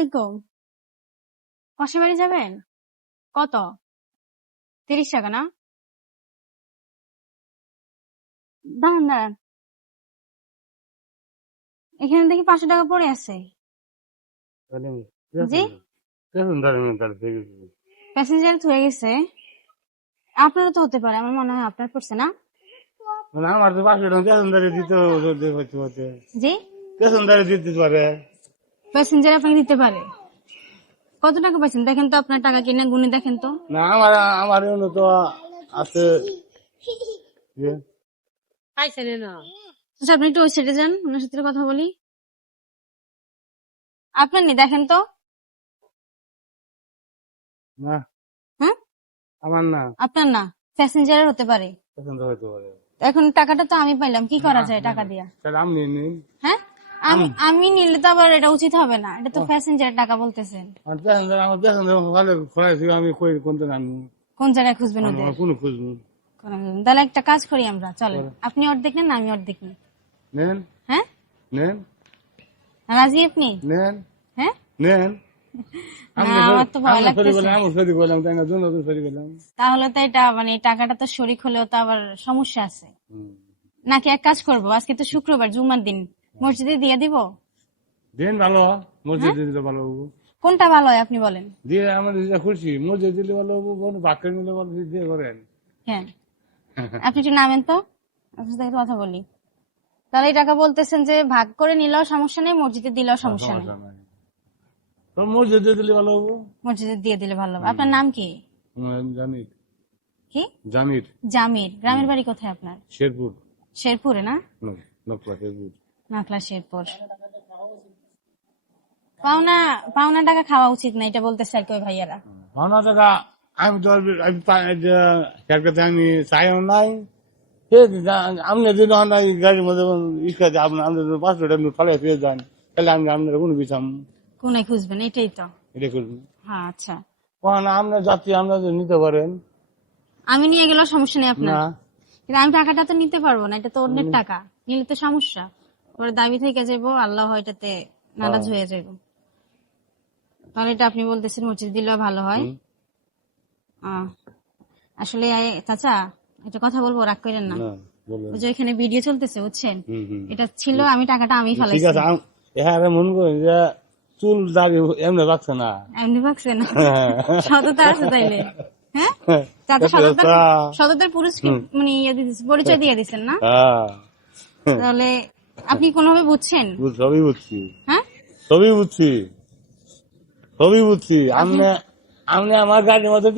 আলাইকুম। পাশের বাড়ি যাবেন? কত? 30 টাকা না? দাঁড়ান দাঁড়ান, এখানে দেখি 500 টাকা পড়ে আছে। জি, প্যাসেঞ্জার হয়ে গেছে। আপনারও তো হতে পারে, আমার মনে হয় আপনার পড়ছে না? আমার তো 500 টাকা পেছনদারে দিতে হতে জি, পেছনদারে দিতে পারে। প্যাসেঞ্জার আপনাকে দিতে পারে। কত টাকা পাইছেন দেখেন তো, আপনার টাকা কিনে গুনে দেখেন তো। না আমার আমার এমন তো আছে যে আচ্ছা, আপনি একটু ওই সাইডে যান, ওনার সাথে কথা বলি। আপনার নেই দেখেন তো। না হ্যাঁ, আমার না আপনার না, প্যাসেঞ্জারের হতে পারে। পছন্দ হতে পারে। এখন টাকাটা তো আমি পাইলাম, কি করা যায় টাকা দিয়া? তাহলে আপনি নিন। হ্যাঁ, আমি নিলে তো আবার এটা উচিত হবে না, এটা তো প্যাসেঞ্জার টাকা বলতেছেন। আমার পেছনদার ভালো খোলাইছি আমি কই কোনটা আনবো কোন জায়গায় খুঁজবেন ওদের? আমার কোনো খুঁজবো তাহলে একটা কাজ করি আমরা, চলেন আপনি অর্ধেক নেন, আমি অর্ধেক নিই। নেন হ্যাঁ, নেন রাজি আপনি? নেন হ্যাঁ, নেন। না আমার তো ভয় লাগতেছে। আমার সরি বললাম তাই না, জন্য সরি বললাম। তাহলে তো এটা মানে টাকাটা তো শরিক হলেও তো আবার সমস্যা আছে। নাকি এক কাজ করবো, আজকে তো শুক্রবার, জুমার দিন, মসজিদে দিয়ে দিব। দিন ভালো মসজিদে দিলে ভালো হবো। কোনটা ভালো হয় আপনি বলেন? দিয়ে আমাদের যেটা খুশি মসজিদ দিলে ভালো হবো, কোনো বাক্য মিলে ভালো দিয়ে করেন। হ্যাঁ, আপনি একটু নামেন তো, আপনার সাথে একটু কথা বলি। তাহলে এই টাকা বলতেছেন যে ভাগ করে নিলেও সমস্যা নেই, মসজিদে দিলেও সমস্যা নেই। তো মসজিদে দিলে ভালো হবো। মসজিদে দিয়ে দিলে ভালো হবে। আপনার নাম কি? জামির। কি? জামির। জামির। গ্রামের বাড়ি কোথায় আপনার? শেরপুর। শেরপুরে না? নকলা শেরপুর। নাকলা শেরপুর। পাওনা পাওনা টাকা খাওয়া উচিত না, এটা বলতেছে আর কি ওই ভাইয়ারা। পাওনা টাকা আমি তো আমি চাইও নাই। আপনি যদি নাই গাড়ির মধ্যে ইস্কাতে আপনার 500 টাকা ফলে পেয়ে যান, তাহলে আমি আপনার কোনো বিচাম কোনায় খুঁজবেন, এটাই তো। এটা করবো। হ্যাঁ, আচ্ছা, আপনার যাত্রী আপনার নিতে পারেন। আমি নিয়ে গেলেও সমস্যা নেই আপনার, না কিন্তু আমি টাকাটা তো নিতে পারবো না, এটা তো অন্যের টাকা, নিলে তো সমস্যা। পরে দাবি থেকে যাবো, আল্লাহ এটাতে নারাজ হয়ে যাবো। তাহলে এটা আপনি বলতেছেন মসজিদ দিলেও ভালো হয়। আসলে চাচা একটা কথা বলবো, রাগ করেন না। ওই যে এখানে ভিডিও চলতেছে বুঝছেন, এটা ছিল, আমি টাকাটা আমি ঠিক ফালাইছি। আছে। এখানে মনে করেন যে চুল দাড়ি এমনি রাখছে না, এমনি ভাগছে না, সততা আছে তাইলে। হ্যাঁ, চাচা সততার পুরস্কার মানে পরিচয় দিয়ে দিচ্ছেন না? তাহলে আপনি কোনোভাবে বুঝছেন? সবই বুঝছি। হ্যাঁ, সবই বুঝছি, সবই বুঝছি। আপনি আমার গাড়ির মধ্যে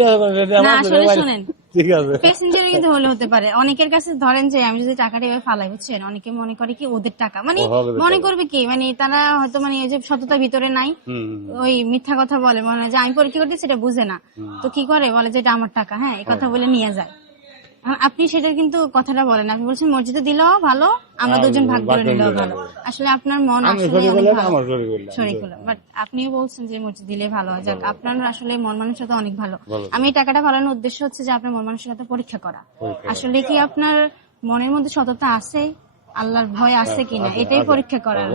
না আসলে শোনেন, ঠিক আছে, প্যাসেঞ্জার কিন্তু হলে হতে পারে, অনেকের কাছে ধরেন যে আমি যদি টাকাটা এভাবে ফালাই, বুঝছেন, অনেকে মনে করে কি ওদের টাকা, মানে মনে করবে কি, মানে তারা হয়তো মানে ওই যে সততার ভিতরে নাই, ওই মিথ্যা কথা বলে, মনে হয় যে আমি পরীক্ষা করতে, সেটা বুঝে না, তো কি করে বলে যে এটা আমার টাকা, হ্যাঁ, এই কথা বলে নিয়ে যায়। আপনি সেটা কিন্তু কথাটা বলেন, আপনি বলছেন মসজিদে দিলেও ভালো, আমরা দুজন ভাগ করে নিলেও ভালো। আসলে আপনার মন আসলে অনেক ভালো, শরীক হলো, বাট আপনিও বলছেন যে মসজিদ দিলে ভালো হয়। যাক, আপনার আসলে মন মানসিকতা অনেক ভালো। আমি এই টাকাটা ফালানোর উদ্দেশ্য হচ্ছে যে আপনার মন মানসিকতা পরীক্ষা করা, আসলে কি আপনার মনের মধ্যে সততা আছে, আল্লাহর ভয় আছে কিনা, এটাই পরীক্ষা করার।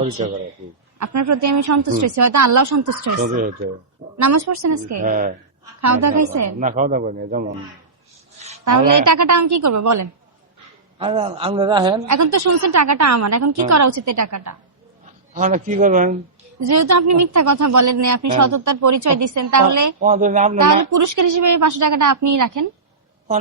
আপনার প্রতি আমি সন্তুষ্ট হয়েছি, হয়তো আল্লাহ সন্তুষ্ট হয়েছে। নামাজ পড়ছেন আজকে? খাওয়া দাওয়া খাইছেন? না, খাওয়া দাওয়া করিনি যেমন। তাহলে এই টাকাটা আমি কি করবো বলেন? এখন তো শুনছেন টাকাটা আমার, এখন কি করা উচিত এই টাকাটা? কি করবেন? যেহেতু আপনি মিথ্যা কথা বলেন না, আপনি সততার পরিচয় দিচ্ছেন, তাহলে পুরস্কার হিসেবে এই 500 টাকাটা আপনিই রাখেন।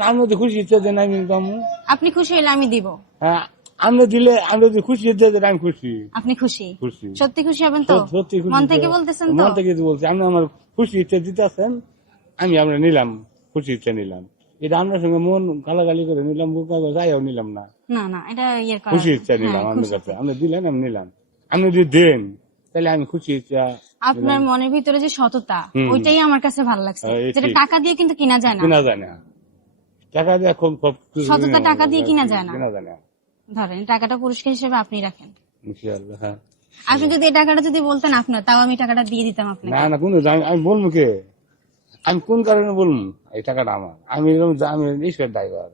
আমি যদি খুশি ইচ্ছে দেন আমি পাবো। আপনি খুশি হলে আমি দিব। হ্যাঁ, আমি দিলে আমি যদি খুশি ইচ্ছে দেন আমি খুশি। আপনি খুশি? খুশি, সত্যি খুশি হবেন তো? সত্যি খুশি, মন থেকে বলতেছেন তো? মন থেকে বলছি। আমি আমার খুশি ইচ্ছে দিতেছেন, আমি আমরা নিলাম, খুশি ইচ্ছে নিলাম। এটা আপনার সঙ্গে মন গালাগালি করে নিলাম, যাইও নিলাম না। না না, এটা খুশি ইচ্ছা নিলাম আপনার কাছে, আপনি দিলেন আমি নিলাম। আপনি যদি দেন তাহলে আমি খুশি ইচ্ছা। আপনার মনের ভিতরে যে সততা, ওইটাই আমার কাছে ভালো লাগছে, যেটা টাকা দিয়ে কিন্তু কিনা যায় না। কিনা যায় না, টাকা দিয়ে খুব সততা টাকা দিয়ে কিনা যায় না। ধরেন টাকাটা পুরস্কার হিসেবে আপনি রাখেন, ইনশাআল্লাহ। হ্যাঁ, আপনি যদি এই টাকাটা যদি বলতেন আপনার, তাও আমি টাকাটা দিয়ে দিতাম আপনাকে। না না, কোনো আমি বলবো কে, আমি কোন কারণে বলবো এই টাকাটা আমার, আমি এরকম আমি ঈশ্বর ড্রাইভার।